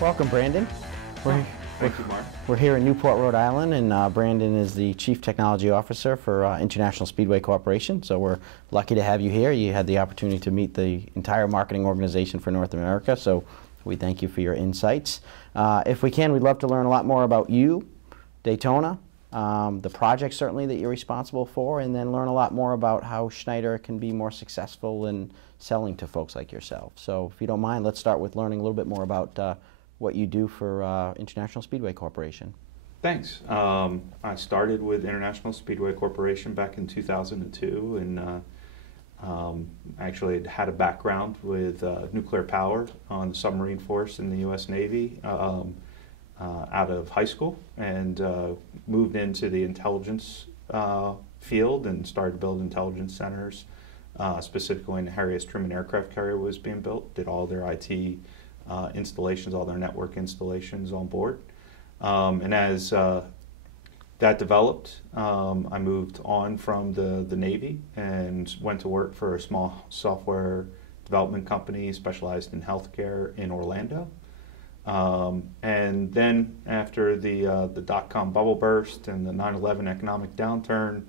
Welcome, Brandon. Thank you, Marc. We're here in Newport, Rhode Island, and Brandon is the Chief Technology Officer for International Speedway Corporation, so we're lucky to have you here. You had the opportunity to meet the entire marketing organization for North America, so we thank you for your insights. If we can, we'd love to learn a lot more about you, Daytona, the project certainly that you're responsible for, and then learn a lot more about how Schneider can be more successful in selling to folks like yourself. So if you don't mind, let's start with learning a little bit more about what you do for International Speedway Corporation. Thanks. I started with International Speedway Corporation back in 2002, and actually had a background with nuclear power on the submarine force in the U.S. Navy out of high school, and moved into the intelligence field and started building intelligence centers, specifically when the Harry S. Truman aircraft carrier was being built, did all their IT installations, all their network installations on board. And as that developed, I moved on from the Navy and went to work for a small software development company specialized in healthcare in Orlando. And then after the dot-com bubble burst and the 9/11 economic downturn,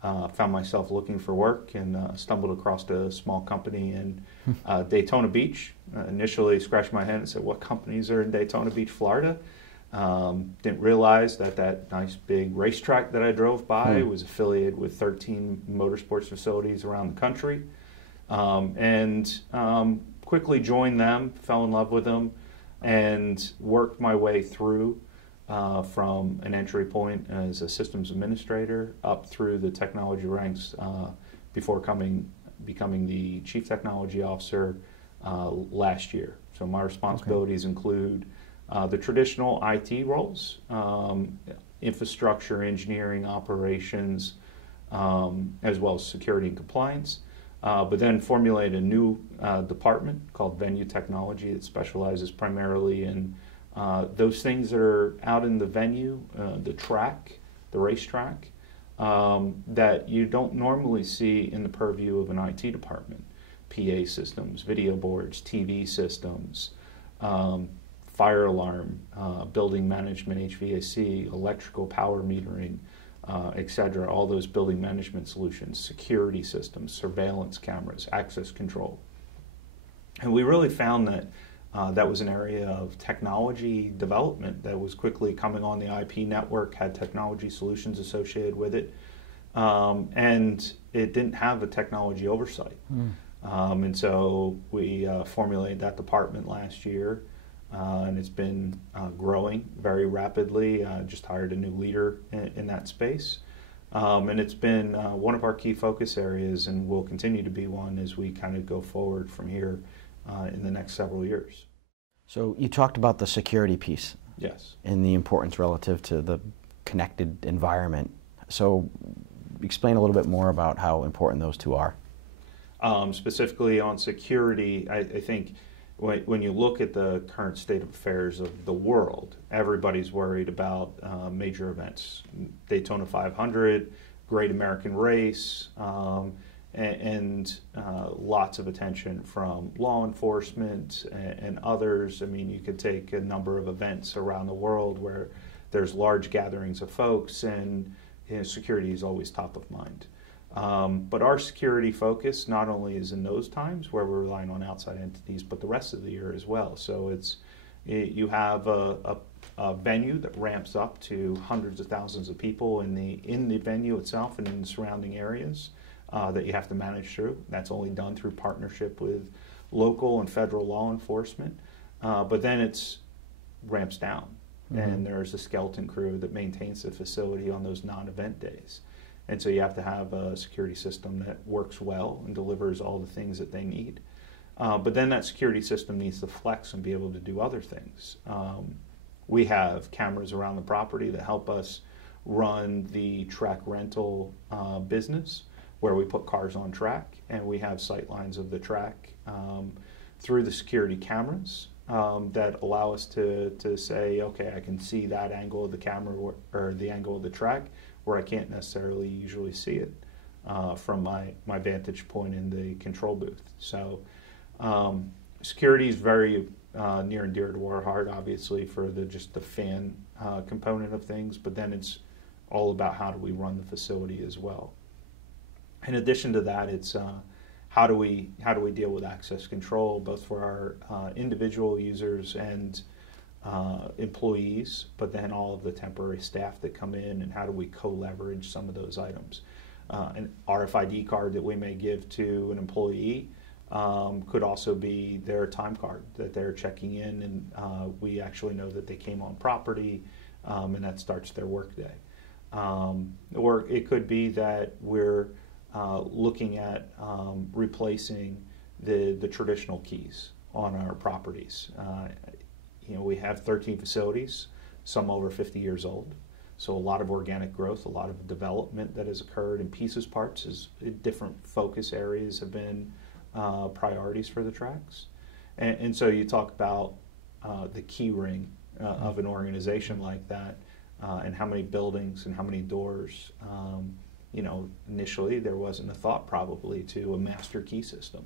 found myself looking for work and stumbled across a small company in Daytona Beach. Initially scratched my head and said, what companies are in Daytona Beach, Florida? Didn't realize that that nice big racetrack that I drove by was affiliated with 13 motorsports facilities around the country. And quickly joined them, fell in love with them, and worked my way through from an entry point as a systems administrator up through the technology ranks before becoming the Chief Technology Officer last year. So my responsibilities include the traditional IT roles, infrastructure, engineering, operations, as well as security and compliance, but then formulate a new department called Venue Technology that specializes primarily in those things that are out in the venue, the track, the racetrack, that you don't normally see in the purview of an IT department. PA systems, video boards, TV systems, fire alarm, building management, HVAC, electrical power metering, etc. All those building management solutions, security systems, surveillance cameras, access control. And we really found that that was an area of technology development that was quickly coming on the IP network, had technology solutions associated with it, and it didn't have a technology oversight. And so we formulated that department last year, and it's been growing very rapidly. Just hired a new leader in that space. And it's been one of our key focus areas, and will continue to be one as we kind of go forward from here in the next several years. So you talked about the security piece. Yes. And the importance relative to the connected environment. So explain a little bit more about how important those two are. Specifically on security, I think when you look at the current state of affairs of the world, everybody's worried about major events. Daytona 500, Great American Race, and lots of attention from law enforcement and others. I mean, you could take a number of events around the world where there's large gatherings of folks, and security is always top of mind. But our security focus not only is in those times where we're relying on outside entities, but the rest of the year as well. So you have a venue that ramps up to hundreds of thousands of people in the venue itself and in the surrounding areas that you have to manage through. That's only done through partnership with local and federal law enforcement. But then it ramps down, and there's a skeleton crew that maintains the facility on those non-event days. And so you have to have a security system that works well and delivers all the things that they need. But then that security system needs to flex and be able to do other things. We have cameras around the property that help us run the track rental business, where we put cars on track, and we have sight lines of the track through the security cameras that allow us to say, okay, I can see that angle of the camera or the angle of the track where I can't necessarily usually see it from my vantage point in the control booth. So security is very near and dear to our heart, obviously, for just the fan component of things, but then it's all about how do we run the facility as well. In addition to that, it's how do we deal with access control, both for our individual users and employees, but then all of the temporary staff that come in, and how do we co-leverage some of those items. An RFID card that we may give to an employee could also be their time card that they're checking in, and we actually know that they came on property, and that starts their workday. Or it could be that we're looking at replacing the traditional keys on our properties. We have 13 facilities, some over 50 years old. So a lot of organic growth, a lot of development that has occurred in pieces, parts, different focus areas have been priorities for the tracks. And so you talk about the key ring of an organization like that, and how many buildings and how many doors. Initially there wasn't a thought probably to a master key system.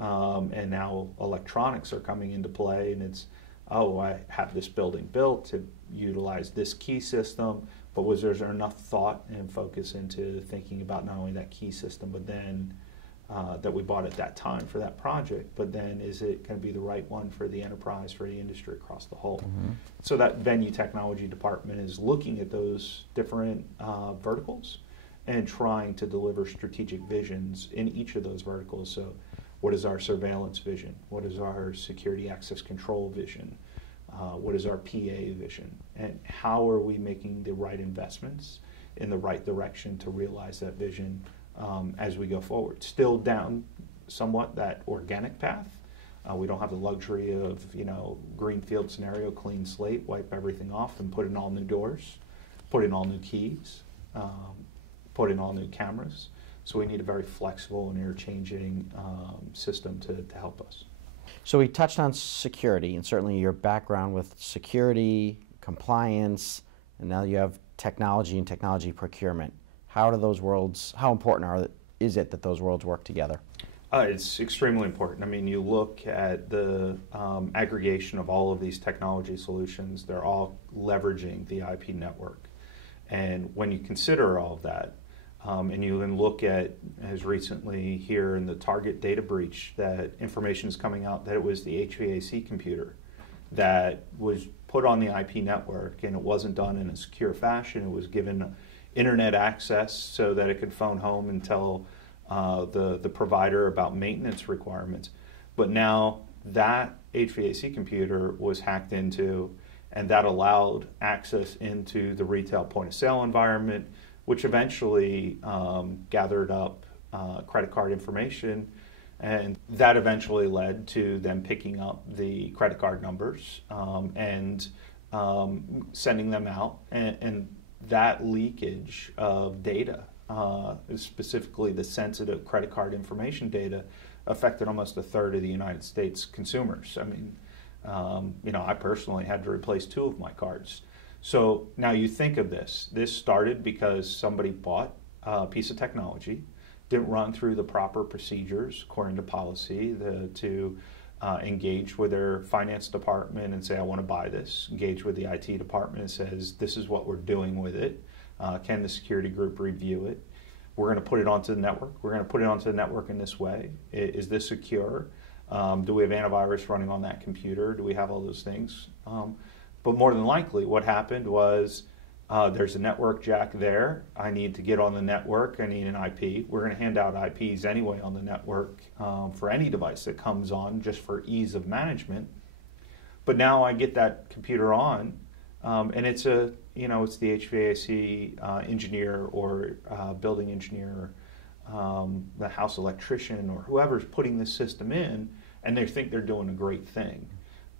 And now electronics are coming into play, and it's, I have this building built to utilize this key system, but was there enough thought and focus into thinking about not only that key system, but then that we bought at that time for that project, but then is it going to be the right one for the enterprise, for the industry across the whole? Mm-hmm. So that venue technology department is looking at those different verticals and trying to deliver strategic visions in each of those verticals. So what is our surveillance vision? What is our security access control vision? What is our PA vision? And how are we making the right investments in the right direction to realize that vision as we go forward? Still down somewhat that organic path. We don't have the luxury of, greenfield scenario, clean slate, wipe everything off and put in all new doors, put in all new keys, put in all new cameras. So we need a very flexible and interchanging system to help us. So we touched on security, and certainly your background with security, compliance, and now you have technology and technology procurement. How important is it that those worlds work together? It's extremely important. I mean, you look at the aggregation of all of these technology solutions, they're all leveraging the IP network. And when you consider all of that, and you then look at, as recently here in the Target data breach, that information is coming out that it was the HVAC computer that was put on the IP network, and it wasn't done in a secure fashion. It was given internet access so that it could phone home and tell the provider about maintenance requirements. But now that HVAC computer was hacked into, and that allowed access into the retail point of sale environment, which eventually gathered up credit card information, and that eventually led to them picking up the credit card numbers and sending them out, and that leakage of data, specifically the sensitive credit card information data, affected almost a third of the United States consumers. I mean, I personally had to replace 2 of my cards. So now you think of this. This started because somebody bought a piece of technology, didn't run through the proper procedures according to policy to engage with their finance department and say, I want to buy this. Engage with the IT department and says, this is what we're doing with it. Can the security group review it? We're going to put it onto the network. We're going to put it onto the network in this way. Is this secure? Do we have antivirus running on that computer? Do we have all those things? But more than likely, what happened was there's a network jack there. I need to get on the network. I need an IP. We're going to hand out IPs anyway on the network for any device that comes on, just for ease of management. But now I get that computer on, and it's a it's the HVAC engineer or building engineer, the house electrician, or whoever's putting this system in, and they think they're doing a great thing.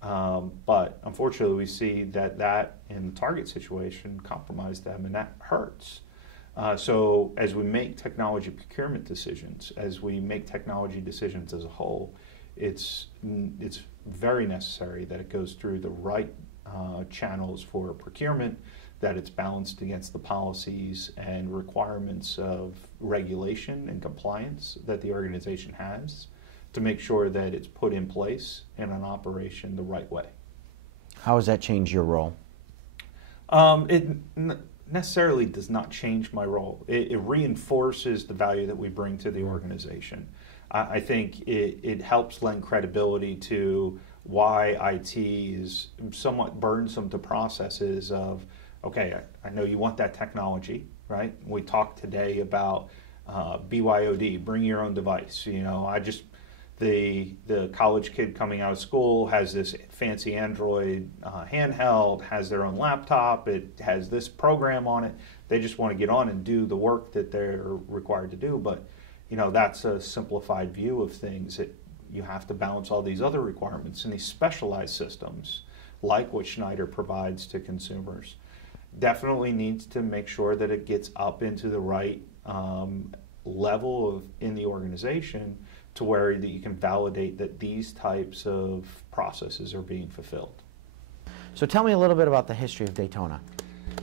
But unfortunately, we see that in the target situation compromised them, and that hurts. So as we make technology procurement decisions, as we make technology decisions as a whole, it's very necessary that it goes through the right channels for procurement, that it's balanced against the policies and requirements of regulation and compliance that the organization has, to make sure that it's put in place and in operation the right way. How has that changed your role? It necessarily does not change my role. It reinforces the value that we bring to the organization. I think it helps lend credibility to why IT is somewhat burdensome to processes of, okay, I know you want that technology, right? We talked today about BYOD, bring your own device. The college kid coming out of school has this fancy Android handheld, has their own laptop, it has this program on it. They just want to get on and do the work that they're required to do. But that's a simplified view of things. You have to balance all these other requirements, and these specialized systems, like what Schneider provides to consumers, definitely needs to make sure that it gets up into the right level in the organization, to where that you can validate that these types of processes are being fulfilled. So tell me a little bit about the history of Daytona.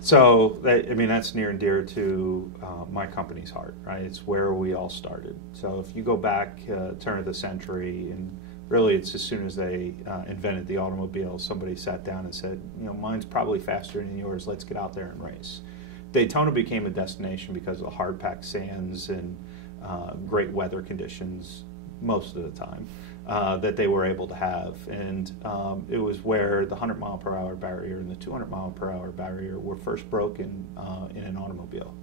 So, that's near and dear to my company's heart, right? It's where we all started. So if you go back, turn of the century, and really it's as soon as they invented the automobile, somebody sat down and said, mine's probably faster than yours, let's get out there and race. Daytona became a destination because of the hard-packed sands and great weather conditions most of the time that they were able to have. And it was where the 100-mile-per-hour barrier and the 200-mile-per-hour barrier were first broken in an automobile.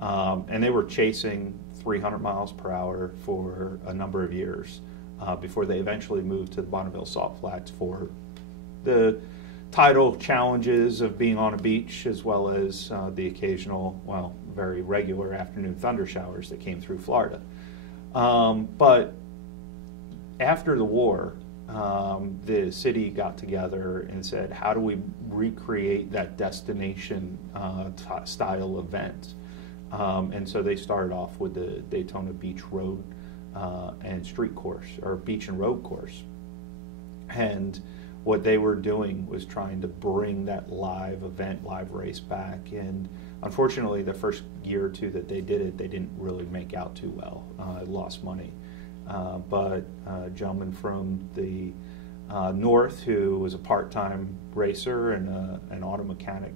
And they were chasing 300 miles per hour for a number of years before they eventually moved to the Bonneville Salt Flats for the tidal challenges of being on a beach, as well as the occasional, very regular afternoon thunder showers that came through Florida. But after the war, the city got together and said, how do we recreate that destination style event? And so they started off with the Daytona Beach Road and Street Course, or Beach and Road Course. And what they were doing was trying to bring that live event, live race back. And unfortunately, the first year or two that they did it, they didn't really make out too well. It lost money. But a gentleman from the north, who was a part-time racer and an auto mechanic,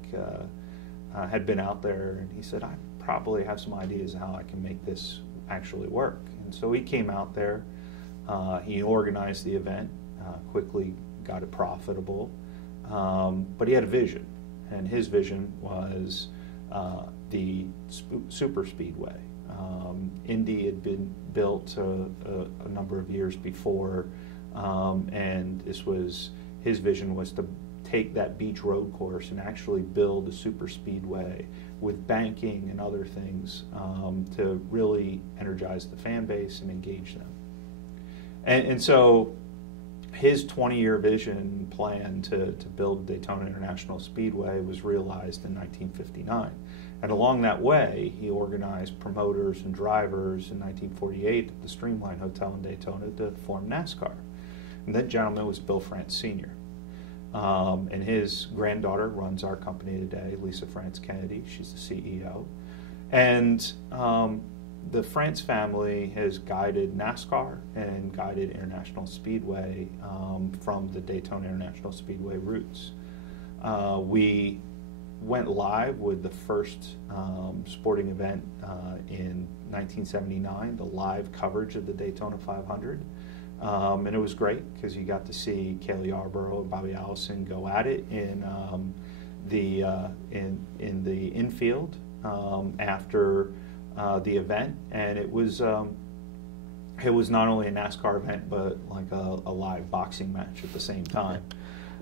had been out there, and he said, I probably have some ideas how I can make this actually work. And so he came out there, he organized the event, quickly got it profitable, but he had a vision, and his vision was the super speedway. Indy had been built a number of years before, and his vision was to take that beach road course and actually build a super speedway with banking and other things to really energize the fan base and engage them. And so his 20-year vision plan to build Daytona International Speedway was realized in 1959. And along that way, he organized promoters and drivers in 1948 at the Streamline Hotel in Daytona to form NASCAR. And that gentleman was Bill France Sr. And his granddaughter runs our company today, Lisa France Kennedy. She's the CEO. And the France family has guided NASCAR and guided International Speedway from the Daytona International Speedway roots. We went live with the first sporting event in 1979, the live coverage of the Daytona 500. And it was great because you got to see Kaylee Yarborough and Bobby Allison go at it in the infield after the event, and it was not only a NASCAR event but like a live boxing match at the same time.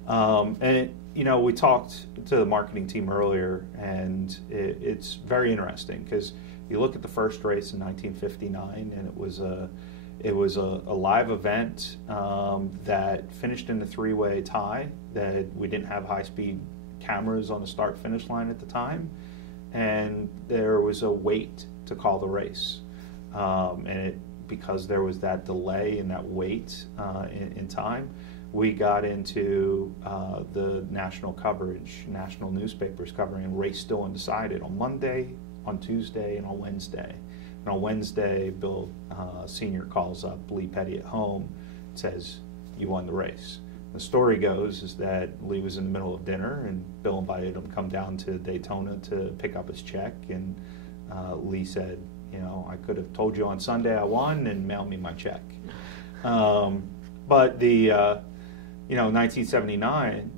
And you know, we talked to the marketing team earlier, and it's very interesting because you look at the first race in 1959, and it was a live event that finished in a three-way tie. That we didn't have high-speed cameras on the start-finish line at the time, and there was a wait to call the race, because there was that delay and that wait in time, we got into the national coverage, national newspapers covering race still undecided on Monday, on Tuesday, and on Wednesday. And on Wednesday, Bill Sr. calls up Lee Petty at home, says, "You won the race." The story goes is that Lee was in the middle of dinner, and Bill invited him to come down to Daytona to pick up his check, and Lee said, "You know, I could have told you on Sunday I won and mailed me my check." But the 1979,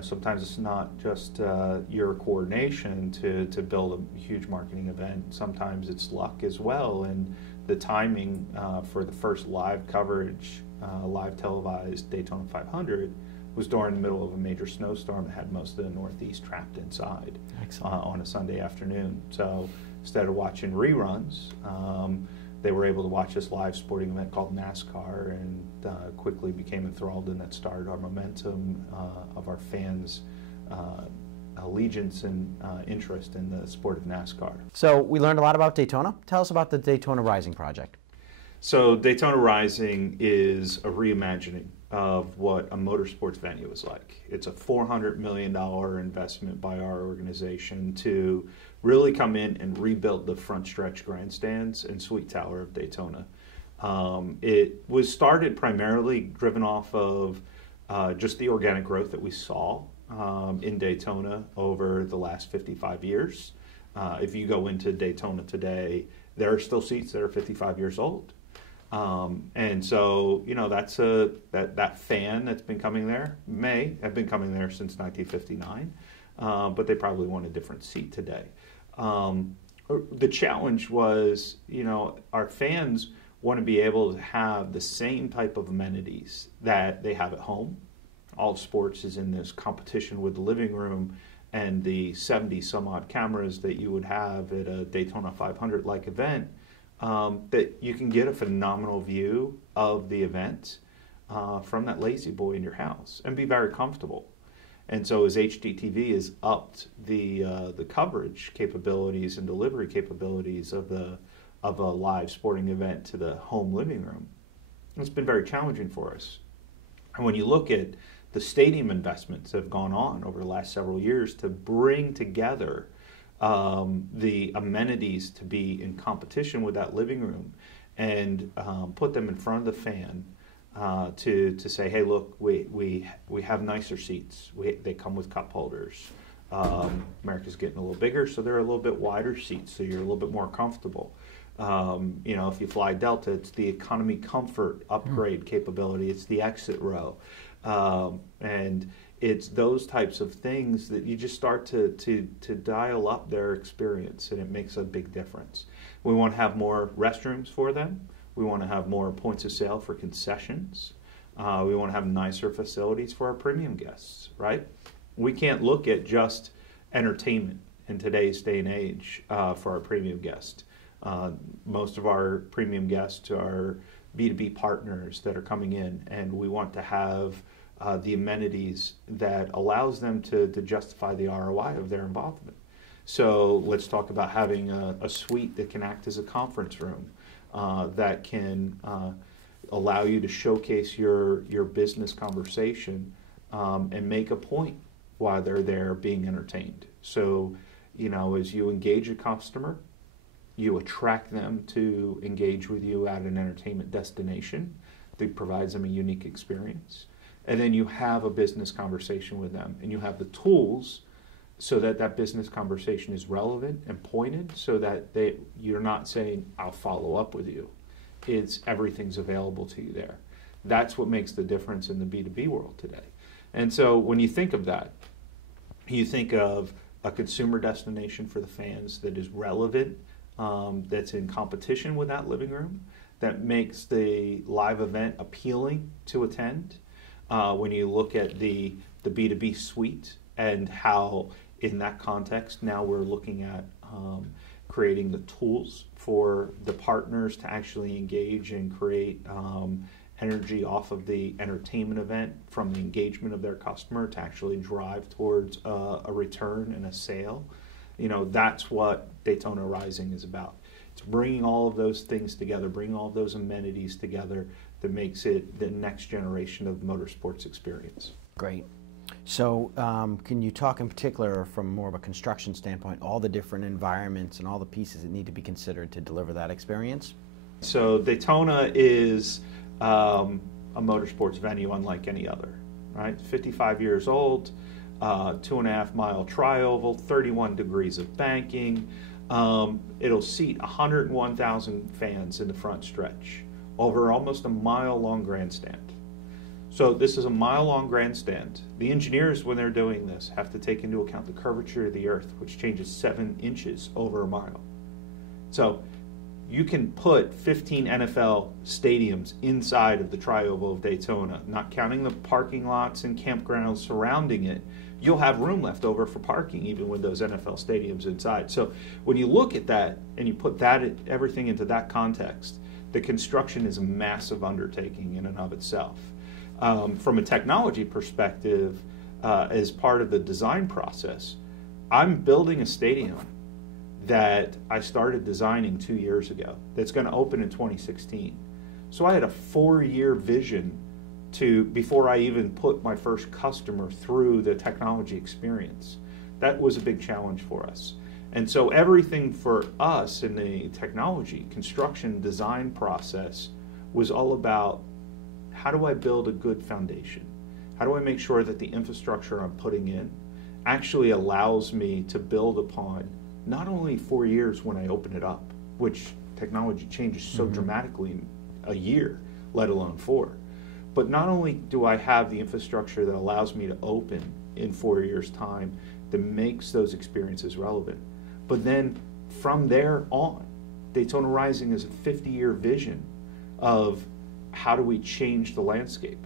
sometimes it's not just your coordination to build a huge marketing event. Sometimes it's luck as well, and the timing for the first live coverage, live televised Daytona 500 was during the middle of a major snowstorm that had most of the Northeast trapped inside on a Sunday afternoon. So instead of watching reruns, they were able to watch this live sporting event called NASCAR, and quickly became enthralled, and that started our momentum of our fans' allegiance and interest in the sport of NASCAR. So we learned a lot about Daytona. Tell us about the Daytona Rising project. So Daytona Rising is a reimagining of what a motorsports venue is like. It's a $400 million investment by our organization to really come in and rebuild the front stretch grandstands and suite tower of Daytona. It was started primarily driven off of just the organic growth that we saw in Daytona over the last 55 years. If you go into Daytona today, there are still seats that are 55 years old. And so, that's that fan that's been coming there may have been coming there since 1959, but they probably want a different seat today. The challenge was, our fans want to be able to have the same type of amenities that they have at home. All sports is in this competition with the living room and the 70 some odd cameras that you would have at a Daytona 500 like event. That you can get a phenomenal view of the event from that lazy boy in your house and be very comfortable. And so as HDTV has upped the coverage capabilities and delivery capabilities of a live sporting event to the home living room, it's been very challenging for us. And when you look at the stadium investments that have gone on over the last several years to bring together the amenities to be in competition with that living room and put them in front of the fan to say, hey, look, we have nicer seats. They come with cup holders. America's getting a little bigger, so they're a little bit wider seats, so you're a little bit more comfortable. If you fly Delta, it's the economy comfort upgrade capability. It's the exit row. And it's those types of things that you just start to dial up their experience, and it makes a big difference. We want to have more restrooms for them. We want to have more points of sale for concessions. We want to have nicer facilities for our premium guests, right? We can't look at just entertainment in today's day and age for our premium guests. Most of our premium guests are B2B partners that are coming in, and we want to have the amenities that allows them to justify the ROI of their involvement. So let's talk about having a suite that can act as a conference room, that can allow you to showcase your business conversation and make a point while they're there being entertained. So, as you engage a customer, you attract them to engage with you at an entertainment destination that provides them a unique experience. And then you have a business conversation with them, and you have the tools so that that business conversation is relevant and pointed, so that you're not saying, I'll follow up with you. It's everything's available to you there. That's what makes the difference in the B2B world today. And so when you think of that, you think of a consumer destination for the fans that is relevant, that's in competition with that living room, that makes the live event appealing to attend. when you look at the B2B suite and how in that context now we're looking at creating the tools for the partners to actually engage and create energy off of the entertainment event from the engagement of their customer to actually drive towards a return and a sale. You know, that's what Daytona Rising is about. It's bringing all of those things together, bringing all of those amenities together that makes it the next generation of motorsports experience. Great. So can you talk in particular from more of a construction standpoint, all the different environments and all the pieces that need to be considered to deliver that experience? So Daytona is a motorsports venue unlike any other, right? 55 years old, 2.5 mile tri-oval, 31 degrees of banking. It'll seat 101,000 fans in the front stretch over almost a mile-long grandstand. So this is a mile-long grandstand. The engineers, when they're doing this, have to take into account the curvature of the earth, which changes 7 inches over a mile. So you can put 15 NFL stadiums inside of the tri-oval of Daytona, not counting the parking lots and campgrounds surrounding it. You'll have room left over for parking even with those NFL stadiums inside. So when you look at that and you put that everything into that context, the construction is a massive undertaking in and of itself. From a technology perspective, as part of the design process, I'm building a stadium that I started designing 2 years ago that's going to open in 2016. So I had a 4-year vision before I even put my first customer through the technology experience. That was a big challenge for us. And so everything for us in the technology, construction, design process was all about how do I build a good foundation? How do I make sure that the infrastructure I'm putting in actually allows me to build upon not only 4 years when I open it up, which technology changes so dramatically in a year, let alone 4, but not only do I have the infrastructure that allows me to open in 4 years' time that makes those experiences relevant, but then from there on, Daytona Rising is a 50-year vision of how do we change the landscape.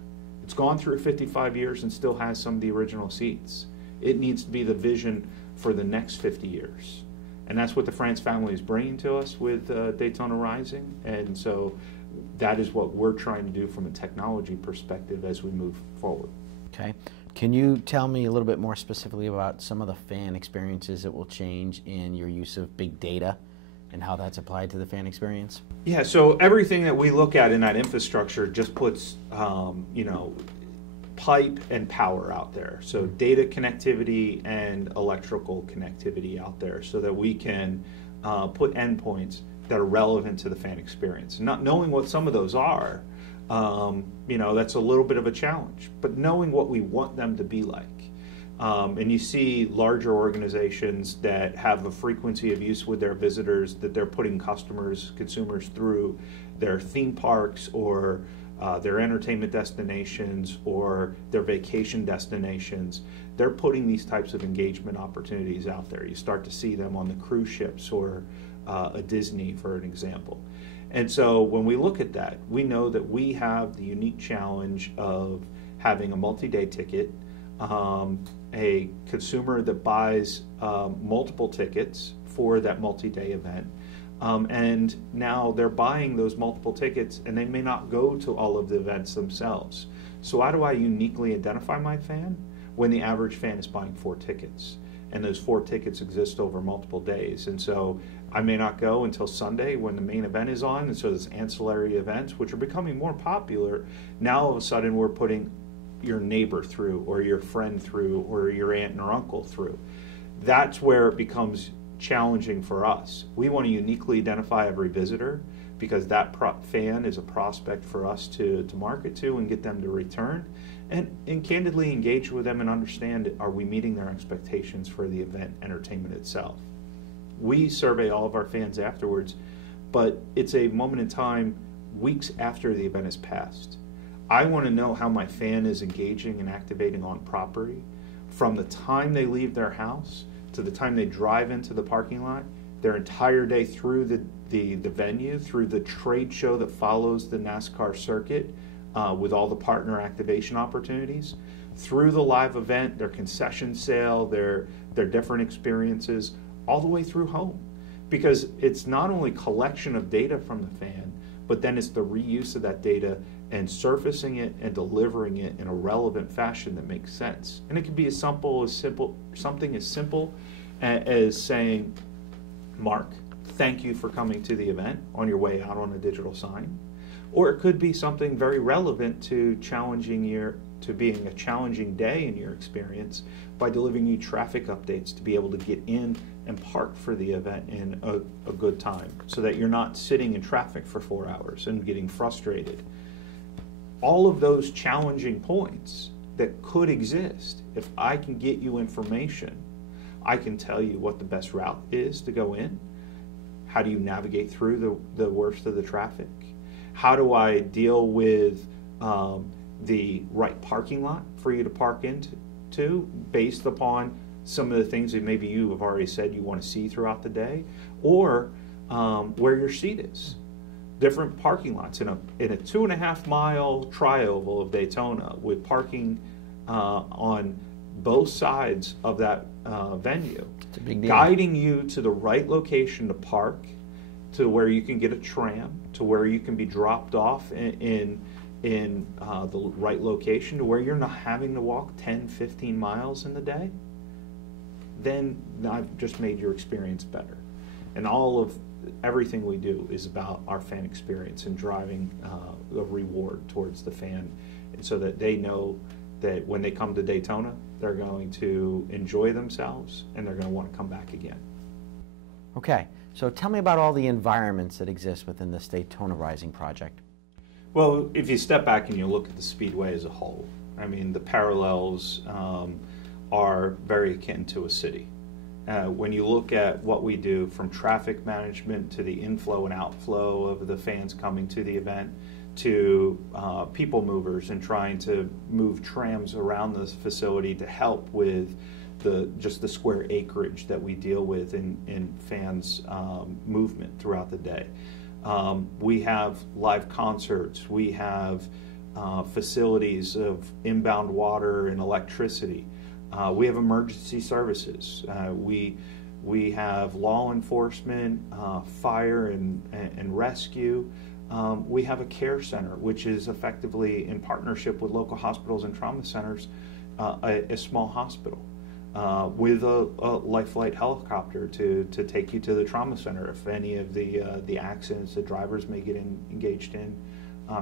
It's gone through 55 years and still has some of the original seats. It needs to be the vision for the next 50 years. And that's what the France family is bringing to us with Daytona Rising. And so that is what we're trying to do from a technology perspective as we move forward. Okay. Can you tell me a little bit more specifically about some of the fan experiences that will change in your use of big data and how that's applied to the fan experience? Yeah, so everything that we look at in that infrastructure just puts, pipe and power out there. So data connectivity and electrical connectivity out there so that we can put endpoints that are relevant to the fan experience. Not knowing what some of those are, that's a little bit of a challenge, but knowing what we want them to be like. And you see larger organizations that have a frequency of use with their visitors that they're putting consumers through their theme parks or their entertainment destinations or their vacation destinations. They're putting these types of engagement opportunities out there. You start to see them on the cruise ships or a Disney, for an example. And so when we look at that, we know that we have the unique challenge of having a multi-day ticket, a consumer that buys multiple tickets for that multi-day event, and now they're buying those multiple tickets and they may not go to all of the events themselves. So how do I uniquely identify my fan when the average fan is buying 4 tickets and those 4 tickets exist over multiple days? And so I may not go until Sunday when the main event is on, and so there's ancillary events which are becoming more popular. Now all of a sudden we're putting your neighbor through or your friend through or your aunt or uncle through. That's where it becomes challenging for us. We want to uniquely identify every visitor because that fan is a prospect for us to market to and get them to return and candidly engage with them and understand, are we meeting their expectations for the event entertainment itself. We survey all of our fans afterwards, but it's a moment in time weeks after the event has passed. I want to know how my fan is engaging and activating on property from the time they leave their house to the time they drive into the parking lot, their entire day through the venue, through the trade show that follows the NASCAR circuit, with all the partner activation opportunities, through the live event, their concession sale, their different experiences, all the way through home. Because it's not only collection of data from the fan, but then it's the reuse of that data and surfacing it and delivering it in a relevant fashion that makes sense. And it can be as something as simple as saying, Mark, thank you for coming to the event on your way out on a digital sign. Or it could be something very relevant to being a challenging day in your experience by delivering you traffic updates to be able to get in and park for the event in a good time so that you're not sitting in traffic for 4 hours and getting frustrated. All of those challenging points that could exist, if I can get you information, I can tell you what the best route is to go in. How do you navigate through the worst of the traffic? How do I deal with the right parking lot for you to park into based upon some of the things that maybe you have already said you want to see throughout the day, or where your seat is. Different parking lots in a 2.5 mile tri-oval of Daytona with parking on both sides of that venue. It's a big deal. Guiding you to the right location to park, to where you can get a tram, to where you can be dropped off in the right location, to where you're not having to walk 10, 15 miles in the day, then I've just made your experience better. And everything we do is about our fan experience and driving a reward towards the fan, and so that they know that when they come to Daytona, they're going to enjoy themselves and they're going to want to come back again. Okay, so tell me about all the environments that exist within this Daytona Rising project. Well, if you step back and you look at the Speedway as a whole, I mean, the parallels are very akin to a city. When you look at what we do, from traffic management to the inflow and outflow of the fans coming to the event, to people movers and trying to move trams around this facility to help with just the square acreage that we deal with in fans' movement throughout the day. We have live concerts. We have facilities of inbound water and electricity. We have emergency services. We have law enforcement, fire and rescue. We have a care center, which is effectively in partnership with local hospitals and trauma centers, a small hospital with a life flight helicopter to take you to the trauma center if any of the accidents that drivers may get engaged in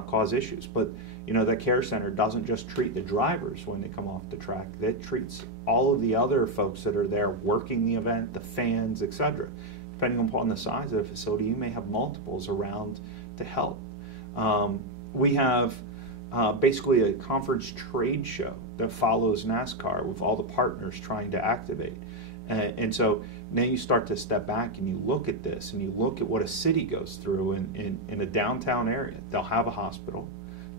cause issues. But you know, that care center doesn't just treat the drivers when they come off the track. That treats all of the other folks that are there working the event, the fans, etc. Depending upon the size of the facility, you may have multiples around to help. We have basically a conference trade show that follows NASCAR with all the partners trying to activate. And so now you start to step back and you look at this and you look at what a city goes through in a downtown area. They'll have a hospital,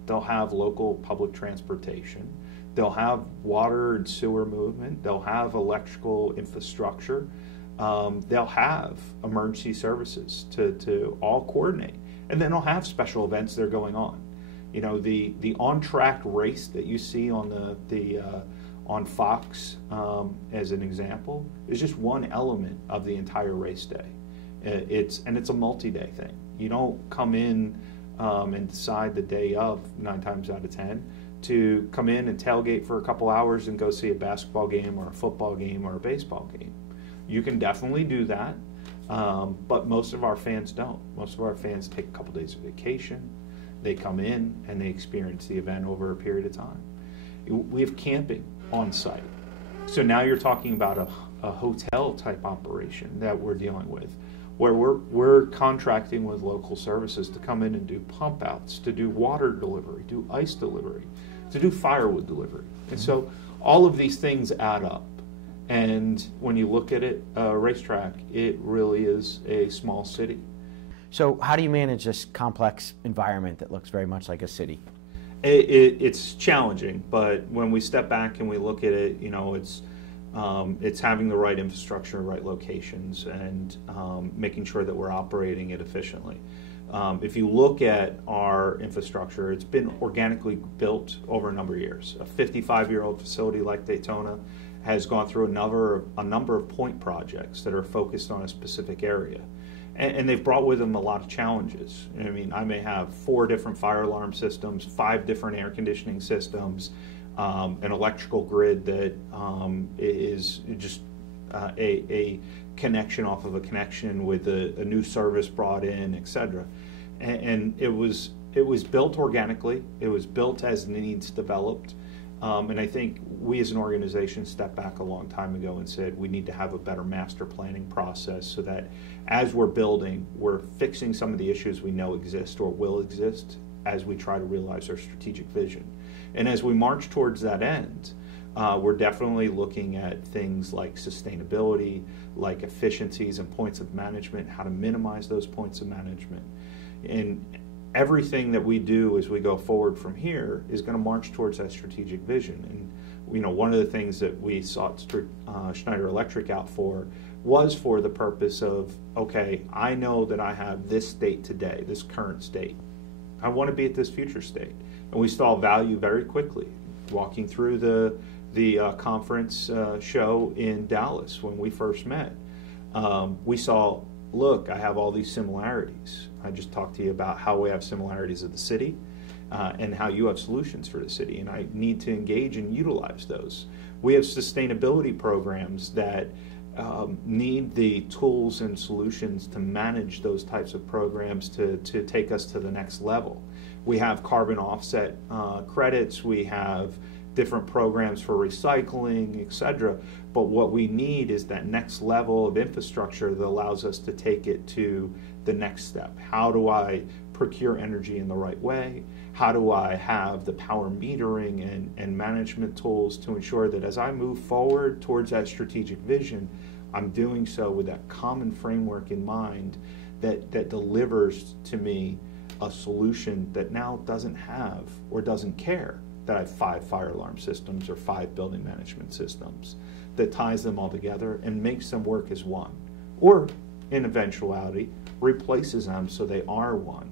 they'll have local public transportation, they'll have water and sewer movement, they'll have electrical infrastructure, they'll have emergency services to all coordinate. And then they'll have special events that are going on. You know, the on-track race that you see on on Fox, as an example, is just one element of the entire race day. It's a multi-day thing. You don't come in and decide the day of 9 times out of 10 to come in and tailgate for a couple hours and go see a basketball game or a football game or a baseball game. You can definitely do that, but most of our fans don't. Most of our fans take a couple days of vacation. They come in and they experience the event over a period of time. We have camping on site. So now you're talking about a hotel type operation that we're dealing with, where we're contracting with local services to come in and do pump outs, to do water delivery, do ice delivery, to do firewood delivery. And so all of these things add up. And when you look at it, a racetrack, it really is a small city. So how do you manage this complex environment that looks very much like a city? It's challenging, but when we step back and we look at it, you know, it's having the right infrastructure, right locations, and making sure that we're operating it efficiently. If you look at our infrastructure, it's been organically built over a number of years. A 55-year-old facility like Daytona has gone through a number of point projects that are focused on a specific area. And they've brought with them a lot of challenges. I mean, I may have 4 different fire alarm systems, 5 different air conditioning systems, an electrical grid that is just a connection off of a connection with a new service brought in, etc. And it was built organically. It was built as needs developed. And I think we as an organization stepped back a long time ago and said we need to have a better master planning process so that as we're building, we're fixing some of the issues we know exist or will exist as we try to realize our strategic vision. And as we march towards that end, we're definitely looking at things like sustainability, like efficiencies and points of management, how to minimize those points of management. And everything that we do as we go forward from here is going to march towards that strategic vision. And one of the things that we sought Schneider Electric out for was for the purpose of, okay, I know that I have this state today, this current state. I want to be at this future state. And we saw value very quickly. Walking through the conference show in Dallas when we first met, we saw, look, I have all these similarities. I just talked to you about how we have similarities of the city and how you have solutions for the city, and I need to engage and utilize those. We have sustainability programs that need the tools and solutions to manage those types of programs to take us to the next level. We have carbon offset credits, we have different programs for recycling, etc. But what we need is that next level of infrastructure that allows us to take it to the next step. How do I procure energy in the right way? How do I have the power metering and management tools to ensure that as I move forward towards that strategic vision, I'm doing so with that common framework in mind that delivers to me a solution that now doesn't have or doesn't care that I have 5 fire alarm systems or 5 building management systems, that ties them all together and makes them work as one. Or, in eventuality, replaces them so they are one.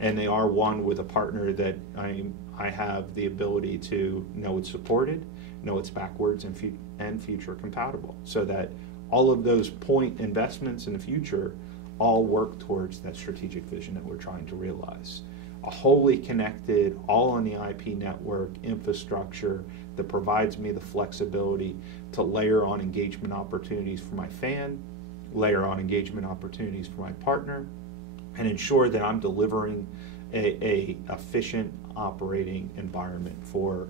And they are one with a partner that I have the ability to know it's supported, know it's backwards and future compatible, so that all of those point investments in the future all work towards that strategic vision that we're trying to realize. A wholly connected, all on the IP network infrastructure that provides me the flexibility to layer on engagement opportunities for my fan, layer on engagement opportunities for my partner, and ensure that I'm delivering a efficient operating environment for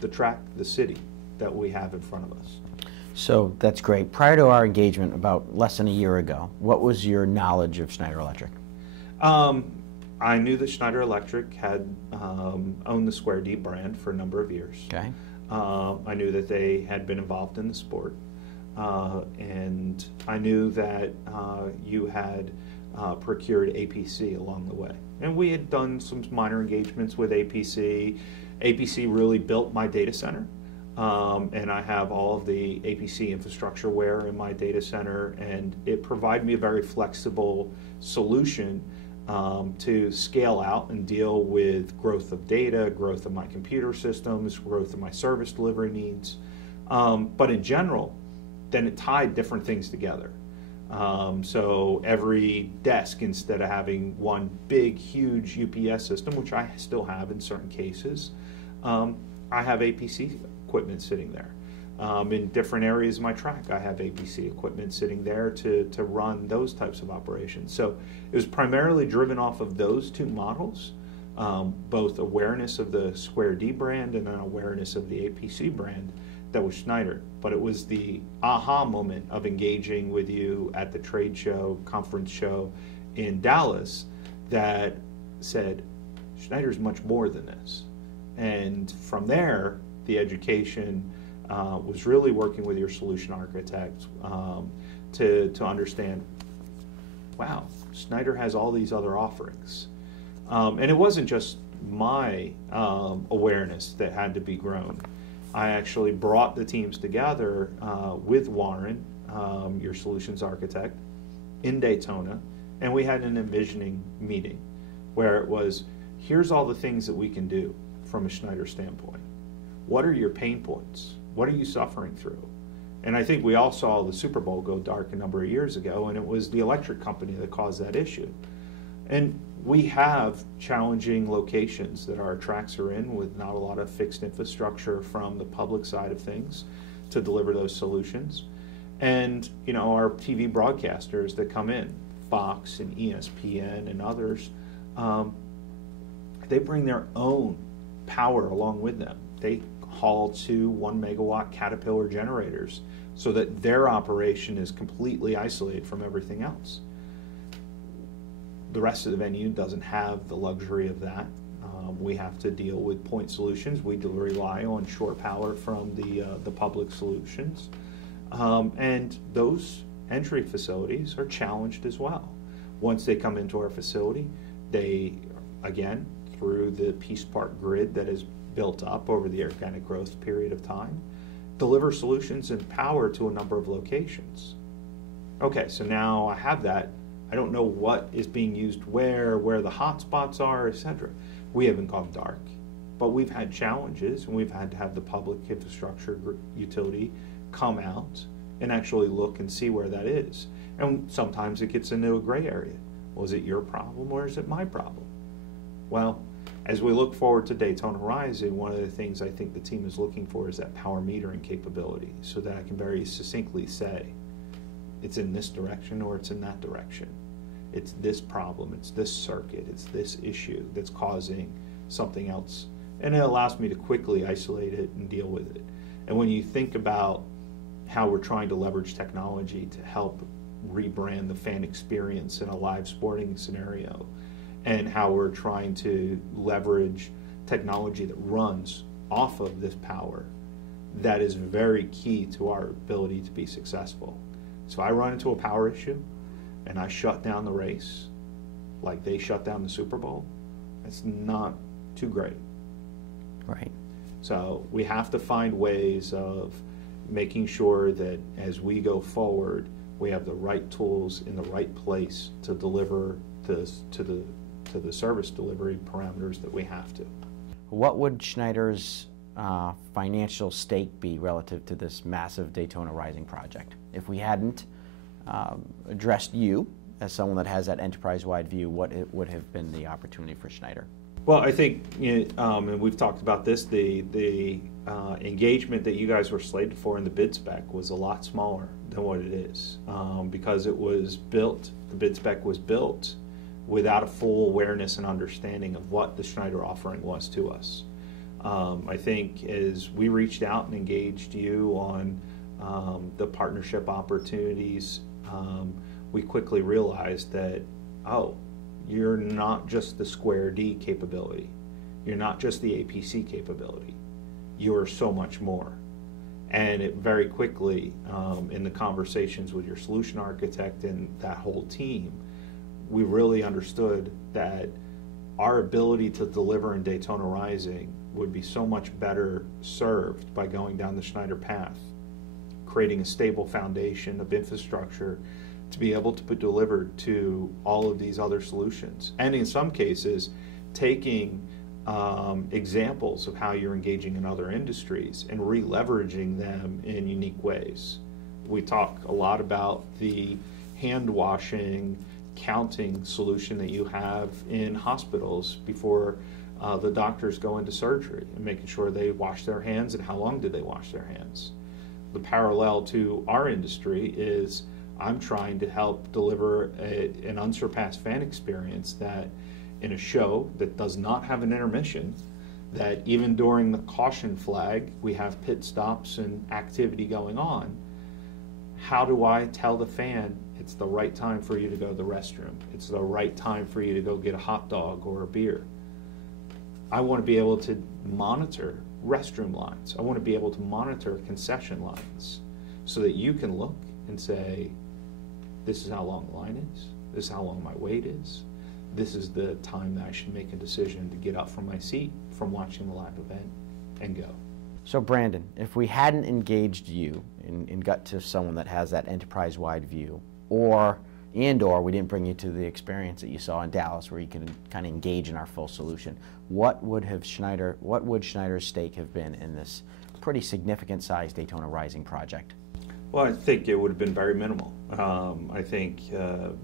the track, the city that we have in front of us. So that's great. Prior to our engagement about less than a year ago, what was your knowledge of Schneider Electric? I knew that Schneider Electric had owned the Square D brand for a number of years. Okay. I knew that they had been involved in the sport. And I knew that you had procured APC along the way. And we had done some minor engagements with APC. APC really built my data center. And I have all of the APC infrastructure ware in my data center, and it provided me a very flexible solution to scale out and deal with growth of data, growth of my computer systems, growth of my service delivery needs. But in general, then it tied different things together. So every desk, instead of having one big, huge UPS system, which I still have in certain cases, I have APC equipment sitting there. In different areas of my track, I have APC equipment sitting there to run those types of operations. So it was primarily driven off of those two models, both awareness of the Square D brand and an awareness of the APC brand that was Schneider. But it was the aha moment of engaging with you at the trade show, conference show in Dallas that said, Schneider's much more than this. And from there, the education was really working with your solution architect to understand, wow, Schneider has all these other offerings. And it wasn't just my awareness that had to be grown. I actually brought the teams together with Warren, your solutions architect, in Daytona, and we had an envisioning meeting where it was, here's all the things that we can do from a Schneider standpoint. What are your pain points? What are you suffering through? And I think we all saw the Super Bowl go dark a number of years ago, and it was the electric company that caused that issue. And we have challenging locations that our tracks are in with not a lot of fixed infrastructure from the public side of things to deliver those solutions. And our TV broadcasters that come in, Fox and ESPN and others, they bring their own power along with them. They haul 2 1-megawatt Caterpillar generators so that their operation is completely isolated from everything else. The rest of the venue doesn't have the luxury of that. We have to deal with point solutions. We do rely on shore power from the public solutions. And those entry facilities are challenged as well. Once they come into our facility, they, again, through the piece part grid that is built up over the organic growth period of time, deliver solutions and power to a number of locations. Okay, so now I have that. I don't know what is being used where the hot spots are, etc. We haven't gone dark, but we've had challenges, and we've had to have the public infrastructure utility come out and actually look and see where that is. And sometimes it gets into a gray area. Was it your problem or is it my problem? Well, as we look forward to Daytona Rising, one of the things I think the team is looking for is that power metering capability, so that I can very succinctly say, it's in this direction or it's in that direction. It's this problem, it's this circuit, it's this issue that's causing something else. And it allows me to quickly isolate it and deal with it. And when you think about how we're trying to leverage technology to help rebrand the fan experience in a live sporting scenario, and how we're trying to leverage technology that runs off of this power, that is very key to our ability to be successful. So I run into a power issue and I shut down the race like they shut down the Super Bowl. It's not too great. Right. So we have to find ways of making sure that as we go forward, we have the right tools in the right place to deliver this to the service delivery parameters that we have to. What would Schneider's financial stake be relative to this massive Daytona Rising project? If we hadn't addressed you as someone that has that enterprise-wide view, what it would have been the opportunity for Schneider? Well, I think, and we've talked about this, the engagement that you guys were slated for in the bid spec was a lot smaller than what it is, because it was built, the bid spec was built without a full awareness and understanding of what the Schneider offering was to us. I think as we reached out and engaged you on the partnership opportunities, we quickly realized that, oh, you're not just the Square D capability. You're not just the APC capability. You're so much more. And it very quickly, in the conversations with your solution architect and that whole team, we really understood that our ability to deliver in Daytona Rising would be so much better served by going down the Schneider path, creating a stable foundation of infrastructure to be able to be delivered to all of these other solutions. And in some cases, taking examples of how you're engaging in other industries and re-leveraging them in unique ways. We talk a lot about the hand washing, counting solution that you have in hospitals before the doctors go into surgery, and making sure they wash their hands and how long did they wash their hands. The parallel to our industry is I'm trying to help deliver an unsurpassed fan experience that in a show that does not have an intermission, that even during the caution flag, we have pit stops and activity going on. How do I tell the fan it's the right time for you to go to the restroom? It's the right time for you to go get a hot dog or a beer. I want to be able to monitor restroom lines. I want to be able to monitor concession lines so that you can look and say, this is how long the line is, this is how long my wait is, this is the time that I should make a decision to get up from my seat from watching the live event and go. So Brandon, if we hadn't engaged you and got to someone that has that enterprise-wide view, or and/or we didn't bring you to the experience that you saw in Dallas, where you can kind of engage in our full solution. What would Schneider's stake have been in this pretty significant sized Daytona Rising project? Well, I think it would have been very minimal. I think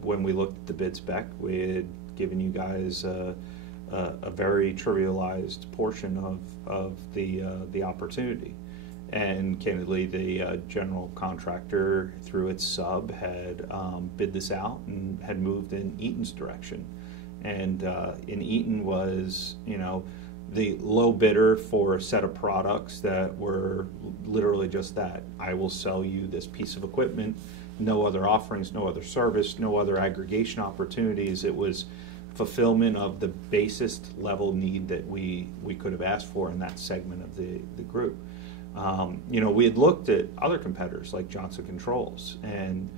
when we looked at the bid spec, we had given you guys a very trivialized portion of the opportunity. And candidly, the general contractor, through its sub, had bid this out and had moved in Eaton's direction. And in Eaton was, the low bidder for a set of products that were literally just that. I will sell you this piece of equipment, no other offerings, no other service, no other aggregation opportunities. It was fulfillment of the basest level need that we could have asked for in that segment of the group. We had looked at other competitors like Johnson Controls, and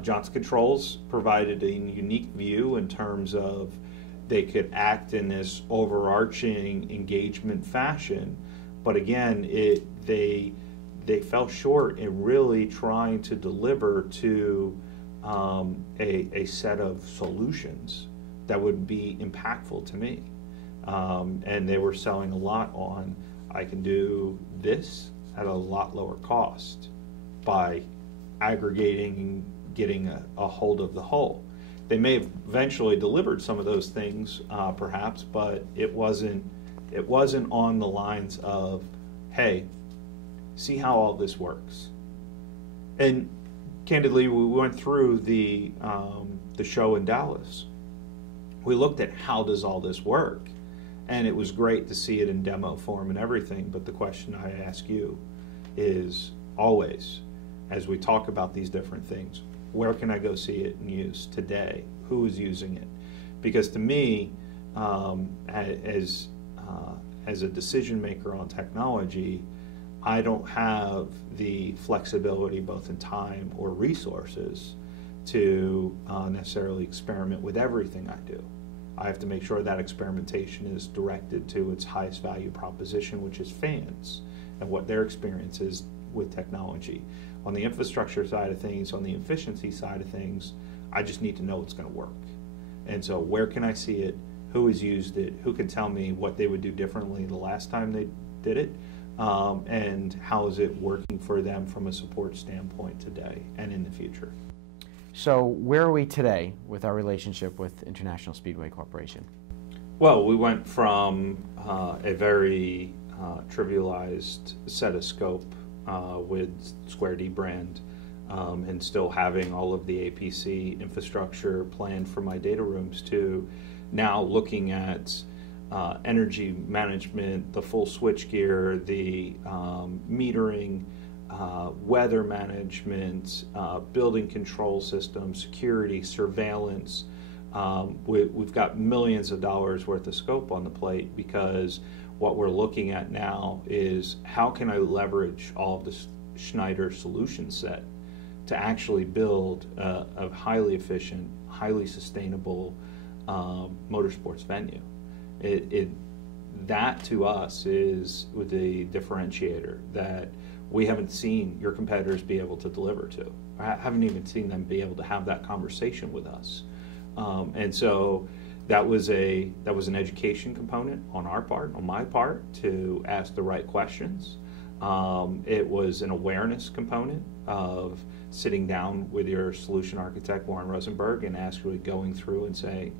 Johnson Controls provided a unique view in terms of they could act in this overarching engagement fashion, but again, they fell short in really trying to deliver to a set of solutions that would be impactful to me. And they were selling a lot on, I can do this at a lot lower cost by aggregating and getting a hold of the whole. They may have eventually delivered some of those things, perhaps, but it wasn't on the lines of, hey, see how all this works. And candidly, we went through the show in Dallas. We looked at how does all this work, and it was great to see it in demo form and everything. But the question I ask you is always, as we talk about these different things, where can I go see it and use today? Who is using it? Because to me, as a decision maker on technology, I don't have the flexibility, both in time or resources, to necessarily experiment with everything I do. I have to make sure that experimentation is directed to its highest value proposition, which is fans and what their experience is with technology. On the infrastructure side of things, on the efficiency side of things, I just need to know it's going to work. And so where can I see it? Who has used it? Who can tell me what they would do differently the last time they did it? And how is it working for them from a support standpoint today and in the future? So where are we today with our relationship with International Speedway Corporation? Well, we went from a very trivialized set of scope with Square D brand and still having all of the APC infrastructure planned for my data rooms to now looking at energy management, the full switchgear, the metering, weather management, building control systems, security, surveillance. We've got millions of dollars worth of scope on the plate, because what we're looking at now is how can I leverage all of this Schneider solution set to actually build a highly efficient, highly sustainable motorsports venue. That to us is the differentiator that we haven't seen your competitors be able to deliver to. I haven't even seen them be able to have that conversation with us. And so that was an education component on our part, on my part, to ask the right questions. It was an awareness component of sitting down with your solution architect, Warren Rosenberg, and actually going through and saying,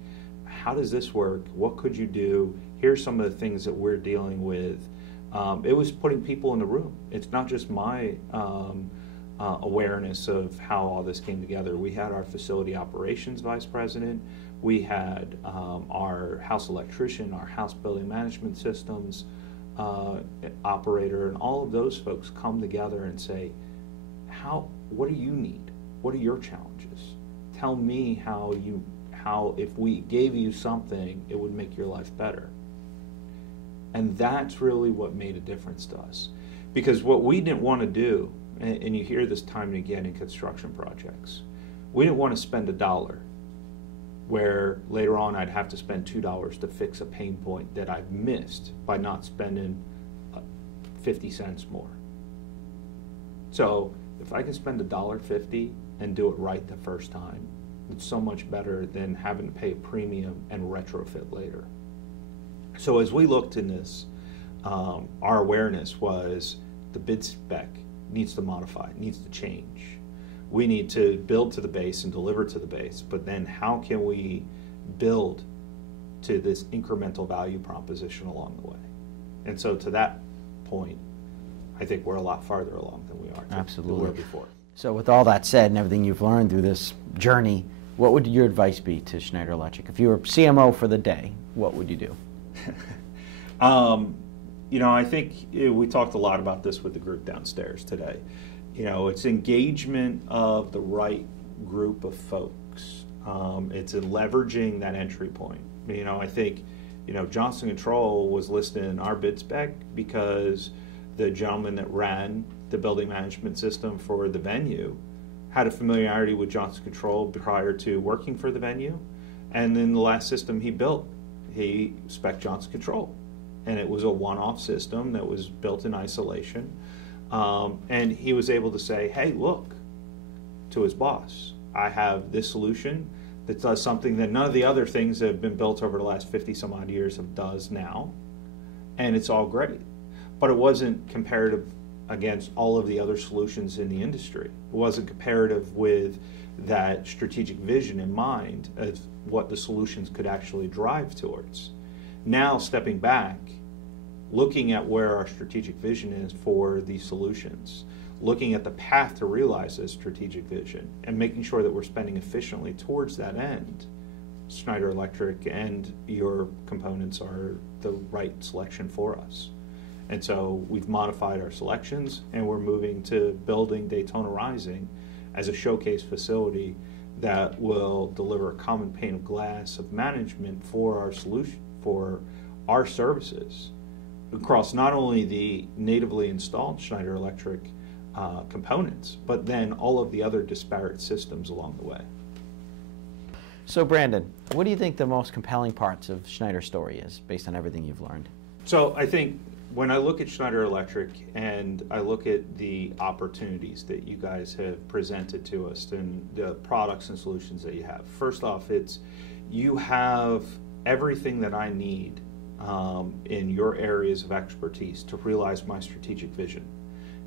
how does this work? What could you do? Here's some of the things that we're dealing with. It was putting people in the room. It's not just my awareness of how all this came together. We had our facility operations vice president. We had our house electrician, our house building management systems operator, and all of those folks come together and say, what do you need? What are your challenges? Tell me how if we gave you something, it would make your life better. And that's really what made a difference to us. Because what we didn't want to do, and you hear this time and again in construction projects, we didn't want to spend $1 where later on I'd have to spend $2 to fix a pain point that I've missed by not spending 50 cents more. So if I can spend $1.50 and do it right the first time, It's so much better than having to pay a premium and retrofit later. So as we looked in this, our awareness was the bid spec needs to modify, needs to change. We need to build to the base and deliver to the base, but then how can we build to this incremental value proposition along the way? And so to that point, I think we're a lot farther along than we are than we were before. So with all that said and everything you've learned through this journey, what would your advice be to Schneider Electric? If you were CMO for the day, what would you do? You know, I think we talked a lot about this with the group downstairs today. You know, it's engagement of the right group of folks. It's in leveraging that entry point. You know, I think, you know, Johnson Control was listed in our bid spec because the gentleman that ran the building management system for the venue had a familiarity with Johnson Control prior to working for the venue. And then the last system he built, he spec'd Johnson Control. And it was a one-off system that was built in isolation. And he was able to say, hey, look, to his boss, I have this solution that does something that none of the other things that have been built over the last 50 some odd years does now. And it's all great. But it wasn't comparative against all of the other solutions in the industry. It wasn't comparative with that strategic vision in mind of what the solutions could actually drive towards. Now, stepping back, looking at where our strategic vision is for these solutions, looking at the path to realize this strategic vision, and making sure that we're spending efficiently towards that end, Schneider Electric and your components are the right selection for us. And so we've modified our selections, and we're moving to building Daytona Rising as a showcase facility that will deliver a common pane of glass of management for our solution, for our services across not only the natively installed Schneider Electric components, but then all of the other disparate systems along the way. So Brandon, what do you think the most compelling parts of Schneider's story is, based on everything you've learned? So I think when I look at Schneider Electric and I look at the opportunities that you guys have presented to us and the products and solutions that you have, first off, it's you have everything that I need in your areas of expertise to realize my strategic vision.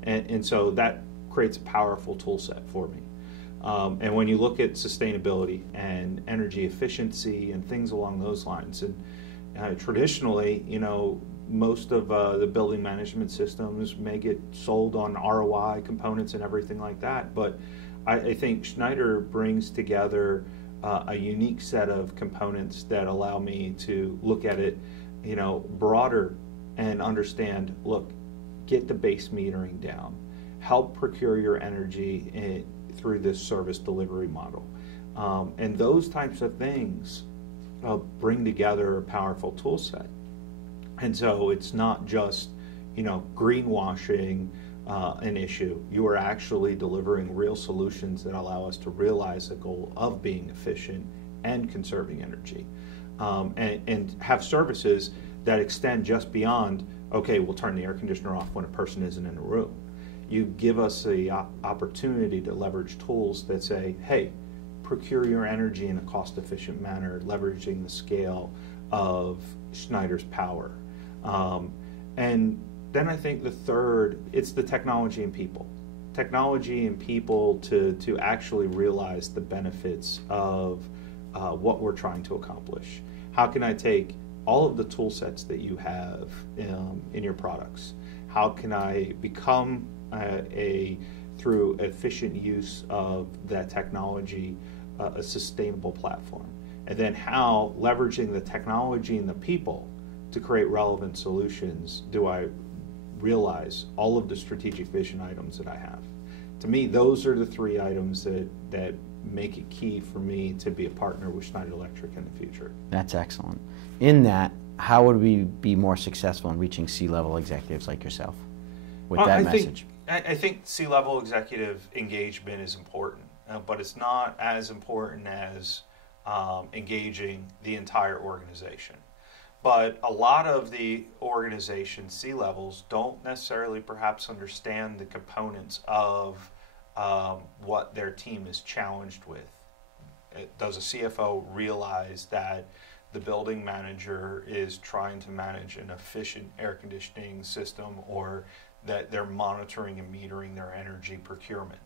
And so that creates a powerful tool set for me. And when you look at sustainability and energy efficiency and things along those lines, and traditionally, you know, most of the building management systems may get sold on ROI components and everything like that, but I think Schneider brings together a unique set of components that allow me to look at it, you know, broader and understand, look, get the base metering down, help procure your energy through this service delivery model. And those types of things bring together a powerful tool set. And so it's not just, you know, greenwashing an issue. You are actually delivering real solutions that allow us to realize the goal of being efficient and conserving energy. And have services that extend just beyond, okay, we'll turn the air conditioner off when a person isn't in a room. You give us the opportunity to leverage tools that say, hey, procure your energy in a cost-efficient manner, leveraging the scale of Schneider's power. And then I think the third, it's the technology and people. Technology and people to actually realize the benefits of what we're trying to accomplish. How can I take all of the tool sets that you have in your products? How can I become through efficient use of that technology, a sustainable platform? And then how, leveraging the technology and the people to create relevant solutions, do I realize all of the strategic vision items that I have? To me, those are the three items that make it key for me to be a partner with Schneider Electric in the future. That's excellent. In that, how would we be more successful in reaching C-level executives like yourself with that message? I think C-level executive engagement is important, but it's not as important as engaging the entire organization. But a lot of the organization C-levels don't necessarily perhaps understand the components of what their team is challenged with does a CFO realize that the building manager is trying to manage an efficient air conditioning system, or that they're monitoring and metering their energy procurement?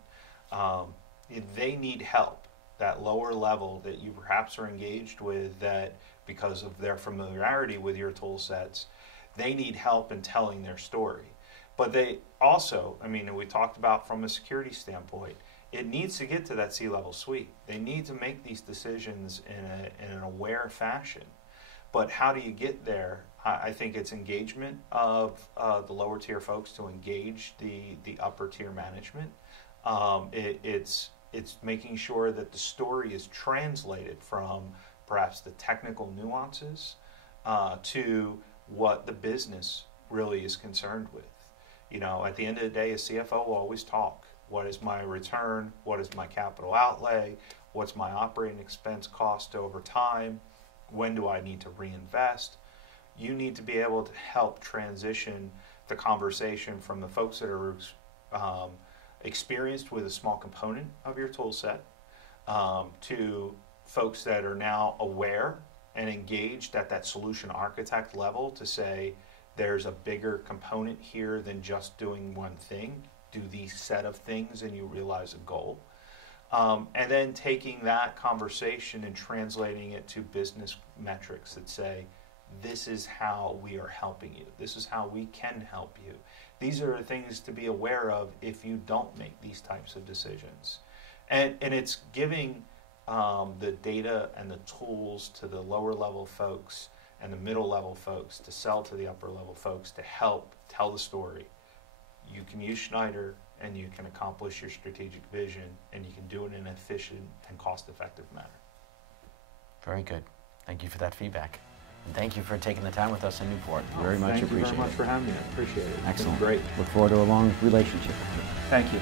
They need help. That lower level that you perhaps are engaged with, that because of their familiarity with your tool sets, they need help in telling their story. But they also, I mean, we talked about from a security standpoint, it needs to get to that C-level suite. They need to make these decisions in an aware fashion. But how do you get there? I think it's engagement of the lower tier folks to engage the upper tier management. It's making sure that the story is translated from perhaps the technical nuances to what the business really is concerned with. You know, at the end of the day, a CFO will always talk. What is my return? What is my capital outlay? What's my operating expense cost over time? When do I need to reinvest? You need to be able to help transition the conversation from the folks that are experienced with a small component of your tool set to folks that are now aware and engaged at that solution architect level to say, there's a bigger component here than just doing one thing. Do these set of things and you realize a goal. And then taking that conversation and translating it to business metrics that say, this is how we are helping you. This is how we can help you. These are the things to be aware of if you don't make these types of decisions. And it's giving the data and the tools to the lower level folks and the middle level folks to sell to the upper level folks to help tell the story. You can use Schneider and you can accomplish your strategic vision, and you can do it in an efficient and cost-effective manner. Very good. Thank you for that feedback. And thank you for taking the time with us in Newport. Very much appreciate it. Thank you very much for having me. I appreciate it. Excellent. It's been great. Look forward to a long relationship. Thank you.